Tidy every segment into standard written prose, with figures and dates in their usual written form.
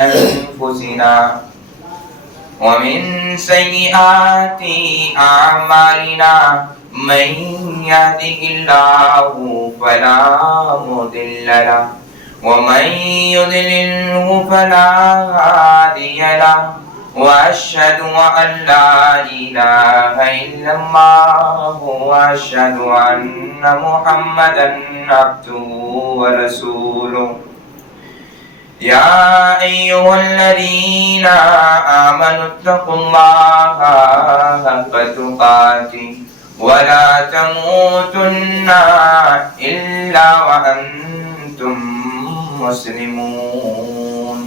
أنفسنا ومن سيئات أعمالنا من يهده الله فلا مضل له ومن يضلله فلا هادي له وأشهد أن لا إله إلا الله وأشهد أن محمدا عبده ورسوله يا أيها الذين آمنوا اتقوا الله حق تقاته ولا تموتن إلا وأنتم مسلمون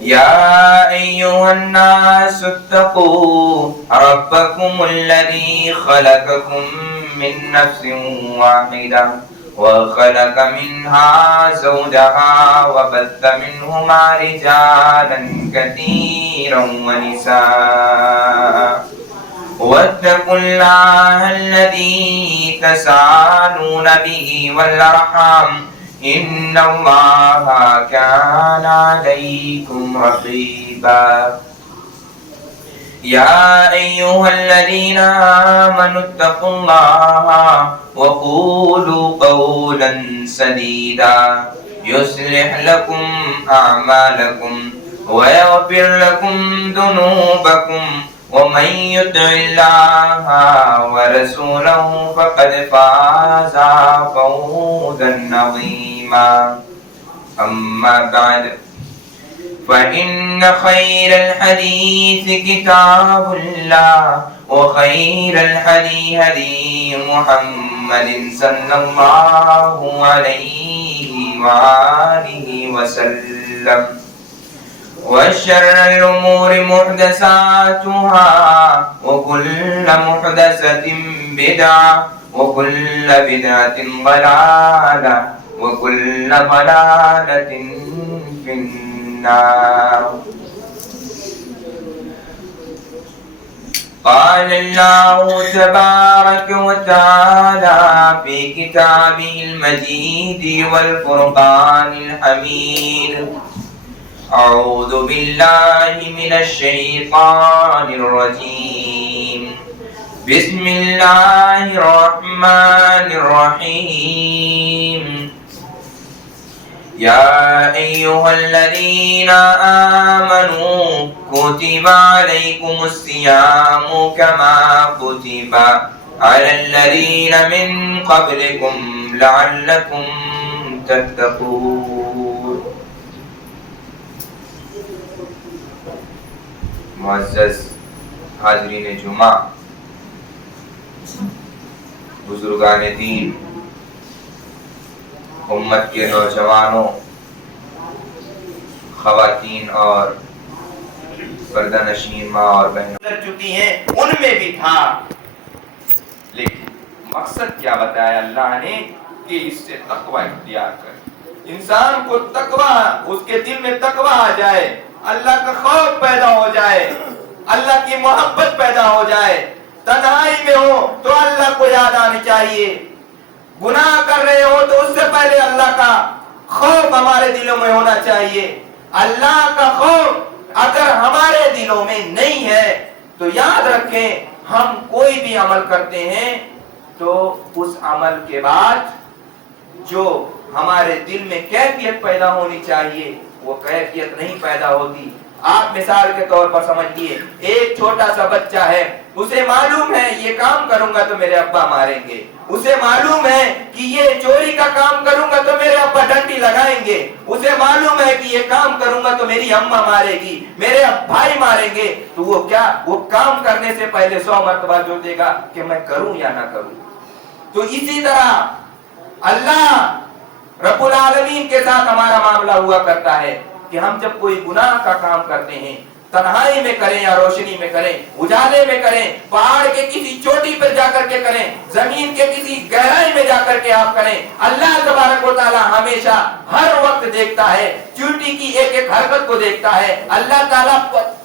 يا أيها الناس اتقوا ربكم الذي خلقكم من نفس واحدة وخلق منها زوجها وبث منهما رجالا كثيرا ونساء واتقوا الله الذي تساءلون به والأرحام إن الله كان عليكم رقيبا يا أيها الذين آمنوا اتقوا الله وقولوا قولا سديدا يصلح لكم أعمالكم ويغفر لكم ذنوبكم ومن يطع الله ورسوله فقد فاز فوزا عظيما أما بعد فإن خير الحديث كتاب الله وخير الهدي هدي محمد صلى الله عليه وآله وسلم وشر الأمور محدثاتها وكل محدثة بدعة وكل بدعة ضلالة وكل ضلالة في النار قال الله تبارك وتعالى في كتابه المجيد والفرقان الحميد أعوذ بالله من الشيطان الرجيم بسم الله الرحمن الرحيم يا أيها الذين آمنوا كتب عليكم الصيام كما كتب على الذين من قبلكم لعلكم تتقون معزز حاضرین جمعہ، بزرگان دین، امت کے نوجوانوں، خواتین اور پردہ نشین ماں اور بہنوں گزر چکی ہیں، ان میں بھی تھا، لیکن مقصد کیا بتایا اللہ نے کہ اس سے تقوی اختیار کر، انسان کو تقوی، اس کے دل میں تقوی آ جائے، اللہ کا خوف پیدا ہو جائے، اللہ کی محبت پیدا ہو جائے، تنہائی میں ہو تو اللہ کو یاد آنی چاہیے، گناہ کر رہے ہو تو اس سے پہلے اللہ کا خوف ہمارے دلوں میں ہونا چاہیے۔ اللہ کا خوف اگر ہمارے دلوں میں نہیں ہے تو یاد رکھیں، ہم کوئی بھی عمل کرتے ہیں تو اس عمل کے بعد جو ہمارے دل میں کیفیت پیدا ہونی چاہیے وہ کیفیت نہیں پیدا ہوتی۔ آپ مثال کے طور پر سمجھیے، ایک چھوٹا سا بچہ ہے، اسے معلوم ہے یہ کام کروں گا تو میرے ابا ماریں گے، اسے معلوم ہے کہ یہ چوری کا کام کروں گا تو میرے ابا ڈنڈی لگائیں گے، اسے معلوم ہے کہ یہ کام کروں گا تو میری اماں مارے گی، میرے بھائی ماریں گے، تو وہ کام کرنے سے پہلے 100 مرتبہ جو دے گا کہ میں کروں یا نہ کروں۔ تو اسی طرح اللہ رب العالمین کے ساتھ ہمارا معاملہ ہوا کرتا ہے کہ ہم جب کوئی گناہ کا کام کرتے ہیں، تنہائی میں کریں یا روشنی میں کریں، اجالے میں کریں، پہاڑ کے کسی چوٹی پر جا کر کے کریں، زمین کے کسی گہرائی میں جا کر کے آپ کریں، اللہ تبارک و تعالی ہمیشہ ہر وقت دیکھتا ہے، چوٹی کی ایک ایک حرکت کو دیکھتا ہے، اللہ تعالیٰ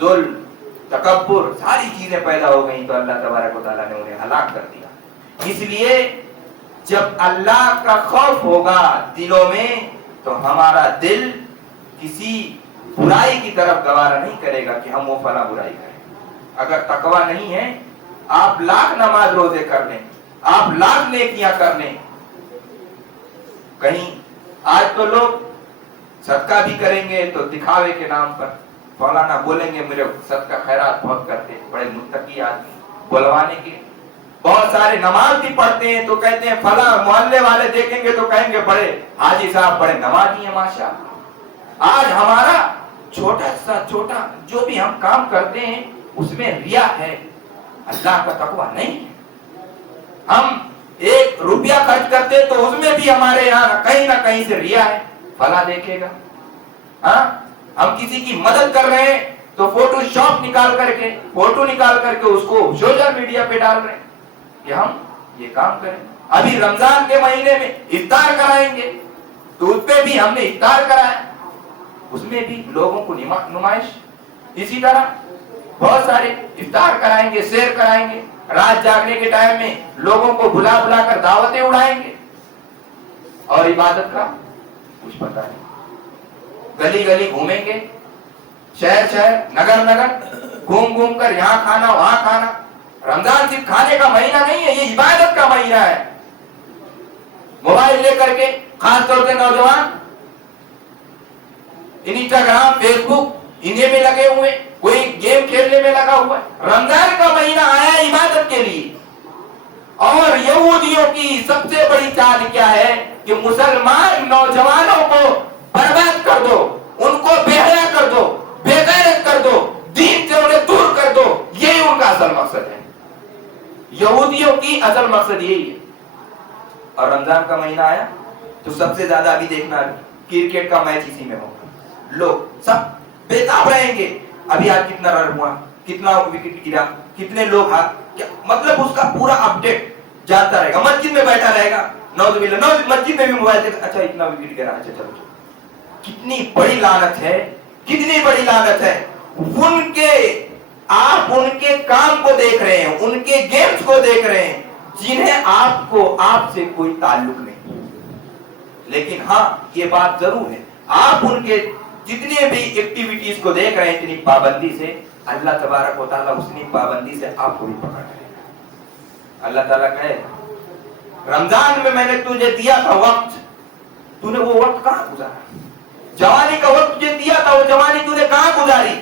ظلم, تکبر, ساری چیزیں پیدا ہو گئیں تو اللہ تبارک و تعالیٰ نے انہیں ہلاک کر دیا. اس لیے جب اللہ کا خوف ہوگا دلوں میں تو ہمارا دل کسی برائی کی طرف گوارا نہیں کرے گا کہ ہم وہ فلاں برائی کریں. اگر تقوی نہیں ہے, آپ لاکھ نماز روزے کر لیں, آپ لاکھ نیکیاں کر لیں, کہیں آج تو لوگ صدقہ بھی کریں گے تو دکھاوے کے نام پر فلانا بولیں گے میرے صدقہ خیرات بہت کرتے, بڑے متقی آدمی بلوانے کے. بہت سارے نماز بھی پڑھتے ہیں تو کہتے ہیں فلاں محلے والے دیکھیں گے تو کہیں گے بڑے حاجی صاحب بڑے نمازی ہیں ماشاءاللہ. آج ہمارا چھوٹا جو بھی ہم کام کرتے ہیں اس میں ریا ہے, اللہ کا تقوی نہیں ہے. ہم 1 روپیہ خرچ کرتے تو اس میں بھی ہمارے یہاں کہیں نہ کہیں سے ریا ہے, فلاں دیکھے گا. ہاں, ہم کسی کی مدد کر رہے ہیں تو فوٹو نکال کر کے اس کو سوشل میڈیا پہ ڈال رہے ہیں کہ ہم یہ کام کریں. ابھی رمضان کے مہینے میں افطار کرائیں گے تو اس پہ بھی ہم نے افطار کرایا, اس میں بھی لوگوں کو نمائش. اسی طرح بہت سارے افطار کرائیں گے, سیر کرائیں گے, رات جاگنے کے ٹائم میں لوگوں کو بلا کر دعوتیں اڑائیں گے, اور عبادت کا کچھ پتہ نہیں. گلی گلی گھومیں گے, شہر نگر گھوم کر یہاں کھانا وہاں کھانا. رمضان صرف کھانے کا مہینہ نہیں ہے, یہ عبادت کا مہینہ ہے. موبائل لے کر کے خاص طور سے نوجوان انسٹاگرام, فیس بک انہیں میں لگے ہوئے, کوئی گیم کھیلنے میں لگا ہوا ہے. رمضان کا مہینہ آیا عبادت کے لیے. اور یہودیوں کی سب سے بڑی چال کیا ہے کہ مسلمان نوجوانوں کو برباد کر دو, ان کو بے حیا کر دو, بے غیرت کر دو, دین سے انہیں دور کر دو. یہی ان کا اصل مقصد ہے. یہودیوں کی اصل مقصد یہی ہے. اور رمضان کا مہینہ آیا تو سب سے زیادہ ابھی دیکھنا کرکٹ کا میچ اسی میں ہوگا. لوگ سب بےتاب رہیں گے, ابھی آج کتنا رن ہوا, کتنا وکٹ گرا, کتنے لوگ مطلب اس کا پورا اپڈیٹ جانتا رہے گا. مسجد میں بیٹھا رہے گا, نعوذ باللہ, مسجد میں بھی موبائل سے اچھا اتنا وکٹ گرا, اچھا چلو. کتنی بڑی لعنت ہے, کتنی بڑی لعنت ہے. آپ ان کے کام کو دیکھ رہے ہیں, ان کے گیمز کو دیکھ رہے ہیں جنہیں آپ سے کوئی تعلق نہیں. لیکن ہاں یہ بات ضرور ہے, آپ ان کے جتنے بھی ایکٹیویٹیز کو دیکھ رہے ہیں اتنی پابندی سے, اللہ تبارک و تعالیٰ اتنی پابندی سے آپ کو بھی پکڑ رہے ہیں. اللہ تعالیٰ کہے رمضان میں نے تجھے دیا تھا وقت, تو نے وہ وقت کہاں گزارا؟ جوانی کا وقت تجھے دیا تھا, وہ جوانی تو نے کہاں گزاری؟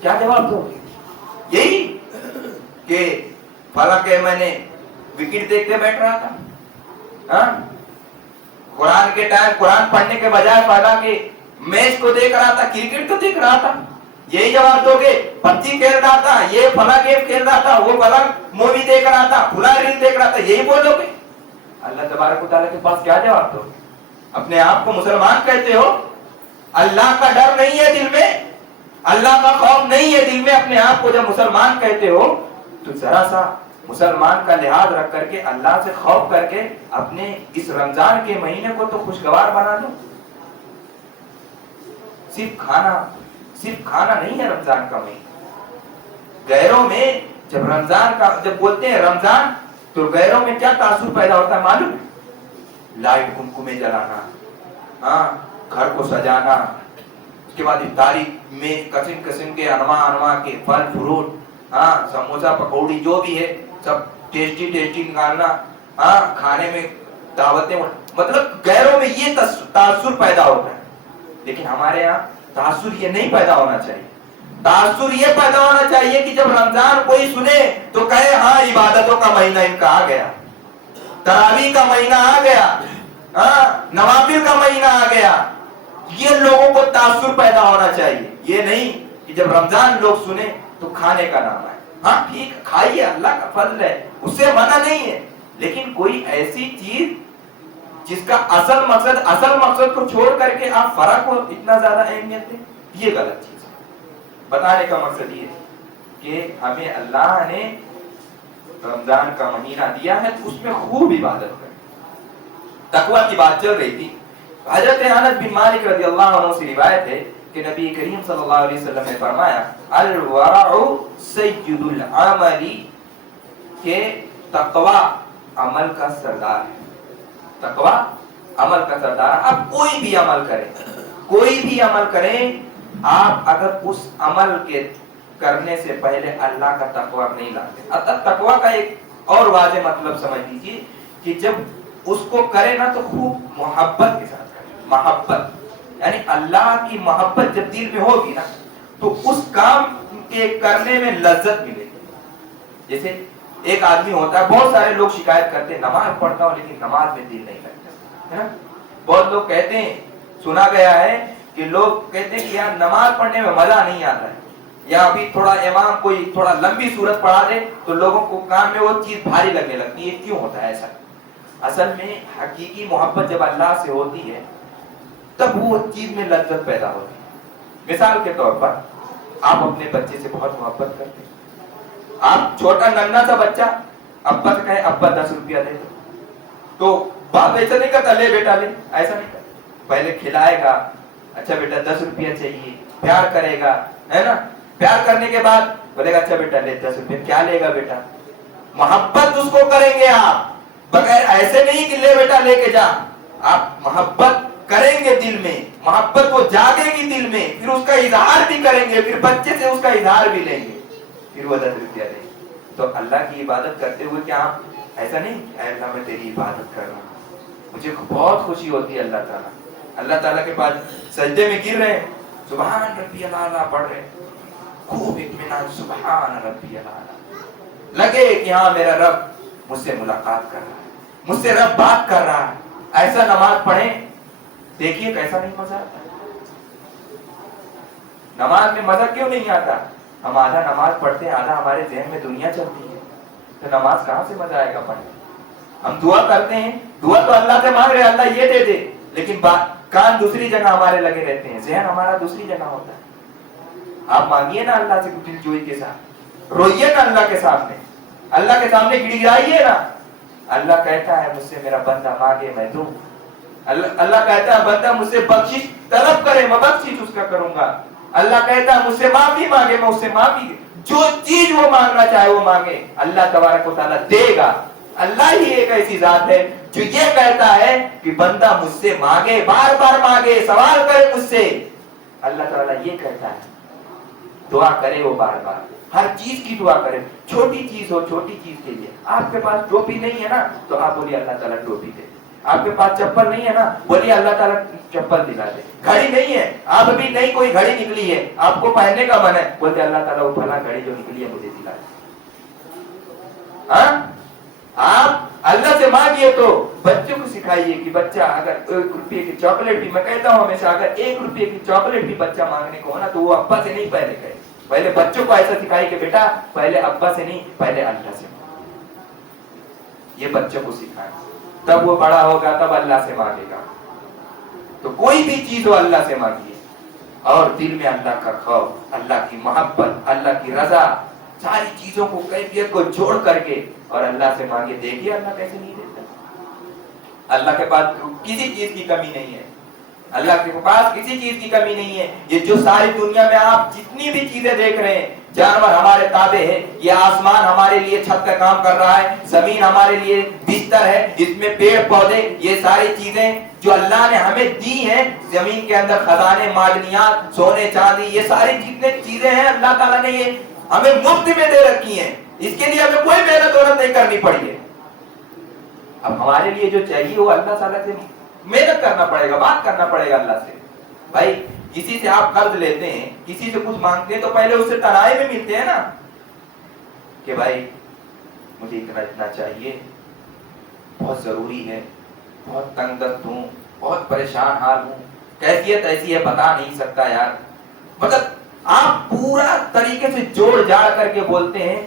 کیا جواب دو؟ یہی کہ فلاں کہ میں نے وکٹ دیکھتے بیٹھ رہا تھا, قرآن کے ٹائم قرآن پڑھنے کے بجائے فلاں کے میچ کو دیکھ رہا تھا, کرکٹ کو دیکھ رہا تھا. یہی جواب دو گے؟ پبجی کھیل رہا تھا, یہ فلاں گیم کھیل رہا تھا, وہ فلاں مووی دیکھ رہا تھا, فلاں ریل دیکھ رہا تھا, یہی بولو گے؟ اللہ تبارک و تعالیٰ کے پاس کیا جواب دو؟ اپنے آپ کو مسلمان کہتے ہو, اللہ کا ڈر نہیں ہے دل میں, اللہ کا خوف نہیں ہے دل میں. اپنے آپ کو جب مسلمان کہتے ہو تو ذرا سا مسلمان کا لحاظ رکھ کر کے, اللہ سے خوف کر کے اپنے اس رمضان کے مہینے کو تو خوشگوار بنا دو. صرف کھانا نہیں ہے رمضان کا مہینہ. غیروں میں جب بولتے ہیں رمضان تو غیروں میں کیا تاثر پیدا ہوتا ہے معلوم ہے؟ لائٹ کمکمے جلانا, گھر کو سجانا, اس کے بعد افطاری میں قسم کے انواع کے پھل فروٹ, سموسا پکوڑی جو بھی ہے سب ٹیسٹی نکالنا, کھانے میں دعوتیں, مطلب غیروں میں یہ تاثر پیدا ہوتا ہے. لیکن ہمارے یہاں تاثر یہ نہیں پیدا ہونا چاہیے. تاثر یہ پیدا ہونا چاہیے کہ جب رمضان کوئی سنے تو کہے ہاں عبادتوں کا مہینہ ان کا آ گیا, تراویح کا مہینہ آ گیا, نوافل کا مہینہ آ گیا. یہ لوگوں کو تاثر پیدا ہونا چاہیے. یہ نہیں کہ جب رمضان لوگ سنے تو کھانے کا نام آئے. ہاں ٹھیک, کھائیے, اللہ کا فضل ہے, اس سے منع نہیں ہے, لیکن کوئی ایسی چیز جس کا اصل مقصد کو چھوڑ کر کے آپ فرق کو اتنا زیادہ اہمیت دیں, یہ غلط چیز ہے. بتانے کا مقصد یہ ہے کہ ہمیں اللہ نے رمضان کا مہینہ دیا ہے تو اس میں خوب عبادت کریں. تقوی کی بات چل رہی تھی. حضرت انس بن مالک رضی اللہ عنہ سے روایت ہے کہ نبی کریم صلی اللہ علیہ وسلم نے فرمایا الورع سید العمل، کہ تقوی عمل کا سردار ہے. تقوی عمل کا سردار. آپ کوئی بھی عمل کریں، کوئی بھی عمل کریں، آپ اگر اس عمل کے کرنے سے پہلے اللہ کا تقوی نہیں لاتے. تقوی کا ایک اور واضح مطلب سمجھ لیجیے کہ جب اس کو کرے نا تو خوب محبت کے ساتھ کرے. محبت یعنی اللہ کی محبت جب دل میں ہوگی نا تو اس کام کے کرنے میں لذت ملے گی. جیسے ایک آدمی ہوتا ہے، بہت سارے لوگ شکایت کرتے ہیں نماز پڑھتا ہوں لیکن نماز میں دل نہیں لگتا ہے نا. بہت لوگ کہتے ہیں، سنا گیا ہے کہ لوگ کہتے ہیں کہ یار نماز پڑھنے میں مزہ نہیں آتا ہے، یا ابھی تھوڑا امام کوئی تھوڑا لمبی سورت پڑھا دے تو لوگوں کو کان میں وہ چیز بھاری لگنے لگتی ہے. کیوں ہوتا ہے ایسا؟ اصل میں حقیقی محبت جب اللہ سے ہوتی ہے تب وہ چیز میں لذت پیدا ہوتی ہے. مثال کے طور پر آپ اپنے بچے سے بہت محبت کرتے ہیں. آپ چھوٹا ننھا سا بچہ ابا سے کہے ابا 10 روپیہ دے دو، تو باپ ایسا نہیں کرتا لے بیٹا لے، ایسا نہیں کرتا. پہلے کھلائے گا، اچھا بیٹا 10 روپیہ چاہیے، پیار کرے گا ہے نا. پیار کرنے کے بعد بولے گا اچھا بیٹا لے 10 روپیہ. کیا لے گا بیٹا؟ محبت اس کو کریں گے آپ، بغیر ایسے نہیں کہ لے بیٹا لے کے جا. آپ محبت کریں گے دل میں، محبت وہ جاگے گی دل میں، پھر اس کا اظہار بھی کریں گے، پھر بچے سے اس کا اظہار بھی لیں گے، پھر وہ 10 روپیہ دیں گے. تو اللہ کی عبادت کرتے ہوئے کیا آپ ایسا نہیں اے اللہ میں تیری عبادت کر رہا ہوں، مجھے بہت خوشی ہوتی ہے اللہ تعالیٰ کے پاس سجدے میں گر رہے ہیں، سبحان ربی الاعلیٰ پڑھ رہے ہیں، خوب اطمینان سبحان ربی الاعلیٰ، لگے کہ ہاں میرا رب مجھ سے ملاقات کر رہا ہے، مجھ سے رب بات کر رہا ہے. ایسا نماز پڑھیں، دیکھیے کیسا نہیں مزہ آتا. نماز میں مزہ کیوں نہیں آتا؟ ہم آدھا نماز پڑھتے ہیں، آدھا ہمارے ذہن میں دنیا چلتی ہے، تو نماز کہاں سے مزہ آئے گا پڑھنے؟ ہم دعا کرتے ہیں، دعا تو اللہ سے مانگ رہے ہیں اللہ یہ دے دے، لیکن کان دوسری جگہ ہمارے لگے رہتے ہیں، ذہن ہمارا دوسری جگہ ہوتا ہے. آپ مانگیے نا اللہ سے دل جوئی کے ساتھ، روئیے نا اللہ کے سامنے، اللہ کے سامنے گڑ گڑائیے نا. اللہ کہتا ہے مجھ سے میرا بندہ مانگے میں دوں. اللہ کہتا ہے بندہ مجھ سے بخشش طلب کرے میں بخشش اس کا کروں گا. اللہ کہتا ہے مجھ سے معافی مانگے میں اس سے معافی، جو چیز وہ مانگنا چاہے وہ مانگے اللہ تبارک و تعالیٰ دے گا. اللہ ہی ایک ایسی ذات ہے جو یہ کہتا ہے کہ بندہ مجھ سے مانگے، بار بار مانگے، سوال کرے مجھ سے. اللہ تعالیٰ یہ کہتا ہے دعا کرے وہ بار بار، ہر چیز کی دعا کرے، چھوٹی چیز ہو چھوٹی چیز کے لیے. آپ کے پاس ٹوپی نہیں ہے نا تو آپ بولیے اللہ تعالیٰ ٹوپی دے. آپ کے پاس چپل نہیں ہے نا بولیے اللہ تعالیٰ چپل دلا دے. گھڑی نہیں ہے، آپ ابھی نئی کوئی گھڑی نکلی ہے آپ کو پہننے کا من ہے، بولتے اللہ تعالیٰ وہ پھلا گھڑی جو نکلی ہے مجھے دلا دے. آپ اللہ سے مانگیے تو بچوں کو سکھائیے کہ بچہ اگر 1 روپے کی چاکلیٹ بھی، میں کہتا ہوں ہمیشہ اگر 1 روپے کی چاکلیٹ بھی بچہ مانگنے کو ہو نا تو وہ ابا سے نہیں پہلے کہے، پہلے بچوں کو ایسا سکھائیے کہ بیٹا پہلے ابا سے نہیں پہلے اللہ سے مانگو. یہ بچوں کو سکھائیں، تب وہ بڑا ہوگا تب اللہ سے مانگے گا. تو کوئی بھی چیز ہو اللہ سے مانگیے، اور دل میں اللہ کا خوف، اللہ کی محبت، اللہ کی رضا، ساری چیزوں کو کیفیت کو جوڑ کر کے اور اللہ سے مانگے. دیکھیے اللہ کیسے نہیں دیتا. اللہ کے پاس کسی چیز کی کمی نہیں ہے، اللہ کے پاس کسی چیز کی کمی نہیں ہے. یہ جو ساری دنیا میں آپ جتنی بھی چیزیں دیکھ رہے ہیں، جانور ہمارے تابع ہے، یہ آسمان ہمارے لیے چھت کا کام کر رہا ہے، زمین ہمارے لیے بستر ہے، جس میں پیڑ پودے، یہ ساری چیزیں جو اللہ نے ہمیں دی ہیں، زمین کے اندر خزانے، معدنیات، سونے چاندی، یہ ساری جتنے چیزیں ہیں اللہ تعالیٰ نے یہ ہمیں مفت میں دے رکھی ہیں. اس کے لیے ہمیں کوئی محنت دولت نہیں کرنی پڑی ہے. اب ہمارے لیے جو چاہیے وہ اللہ تعالیٰ سے محنت کرنا پڑے گا، بات کرنا پڑے گا اللہ سے. بھائی کسی سے آپ قرض لیتے ہیں، کسی سے کچھ مانگتے ہیں تو پہلے اس سے تنائے میں ملتے ہیں نا کہ بھائی مجھے اتنا چاہیے، بہت ضروری ہے، بہت تنگ دست ہوں، بہت پریشان حال ہوں، کیفیت ایسی ہے بتا نہیں سکتا یار. مطلب آپ پورا طریقے سے جوڑ جاڑ کر کے بولتے ہیں،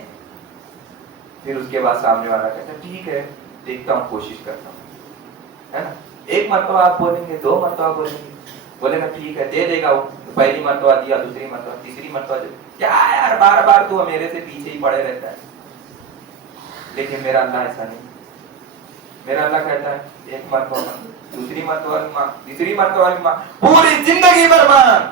پھر اس کے بعد سامنے والا کہتا ہے ٹھیک ہے دیکھتا ہوں کوشش کرتا ہوں، ہے نا. 1 مرتبہ آپ بولیں گے، 2 مرتبہ بولیں گے، بولے گا ٹھیک ہے دے دے گا. پہلی مرتبہ دیا، دوسری مرتبہ، تیسری مرتبہ دے. کیا یار بار بار تو میرے سے پیچھے ہی پڑے رہتا ہے. لیکن میرا اللہ ایسا نہیں. میرا اللہ کہتا ہے 1 مرتبہ، دوسری مرتبہ، تیسری مرتبہ، پوری زندگی بھر مانگ.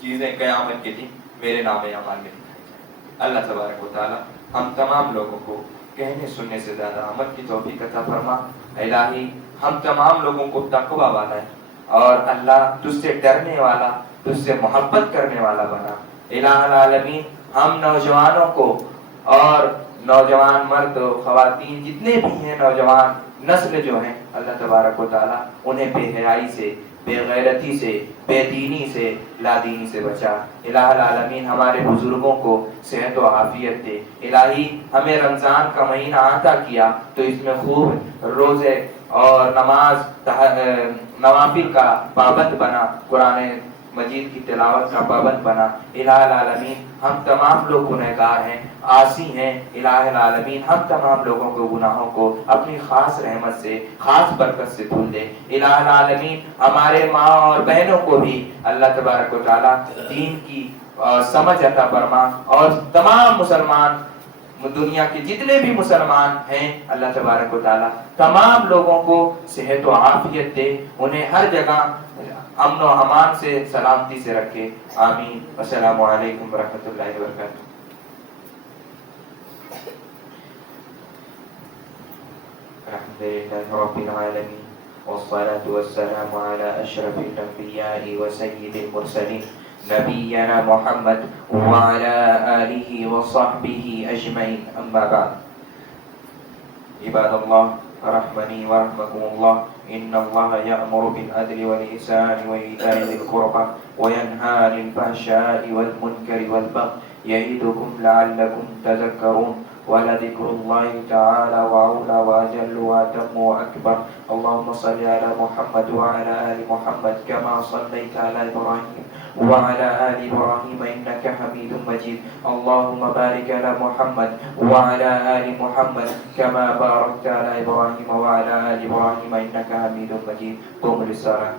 چیزیں قیامت کے دن میرے نام اعمال میں دکھائی جائیں۔ اللہ تبارک و تعالی ہم تمام لوگوں کو کہنے سننے سے زیادہ عمل کی توفیق عطا فرما۔ الہی ہم تمام لوگوں کو تقوی والا ہے اور اللہ تجھ سے ڈرنے والا، تجھ سے محبت کرنے والا بنا۔ الہ العالمین ہم نوجوانوں کو اور نوجوان مرد و خواتین جتنے بھی ہیں، نوجوان نسل جو ہیں، اللہ تبارک و تعالیٰ انہیں بے حیائی سے، بے غیرتی سے، بے دینی سے، لادینی سے بچا۔ الہ العالمین ہمارے بزرگوں کو صحت و عافیت دے۔ الہی ہمیں رمضان کا مہینہ عطا کیا تو اس میں خوب روزے اور نماز نوافل کا پابند بنا، قرآن مجید کی تلاوت کا پابند بنا۔ الہ العالمین ہم تمام لوگ گنہگار ہیں، عاصی ہیں۔ الہ العالمین ہم تمام لوگوں کو گناہوں کو اپنی خاص رحمت سے، خاص برکت سے دھل دے۔ الہ العالمین ہمارے ماں اور بہنوں کو بھی اللہ تبارک و تعالیٰ دین کی سمجھ عطا فرما، اور تمام مسلمان دنیا کے جتنے بھی مسلمان ہیں اللہ تبارک و تعالیٰ تمام لوگوں کو صحت و عافیت دے، انہیں ہر جگہ امن و امان سے، سلامتی سے رکھے۔ آمین۔ السلام علیکم ورحمۃ اللہ وبرکاتہ۔ الحمد للہ رب العالمین والصلاة والسلام على اشرف الانبیاء وسید المرسلین نبینا محمد وعلى آلہ وصحبہ اجمعین، اما بعد۔ عباد اللہ رحمني ورحمكم الله، إن الله يأمر بالعدل والإحسان وإيتاء ذي القربى وينهى عن الفحشاء والمنكر والبغي يعظكم لعلكم تذكرون، ولذكر الله تعالى وأولى وأجل وأتم وأكبر۔ اللهم صل على محمد وعلى آل محمد كما صليت على إبراهيم وعلى آل إبراهيم إنك حميد مجيد۔ اللهم بارك على محمد وعلى آل محمد كما باركت على إبراهيم وعلى آل إبراهيم إنك حميد مجيد۔ قوموا للصلاة۔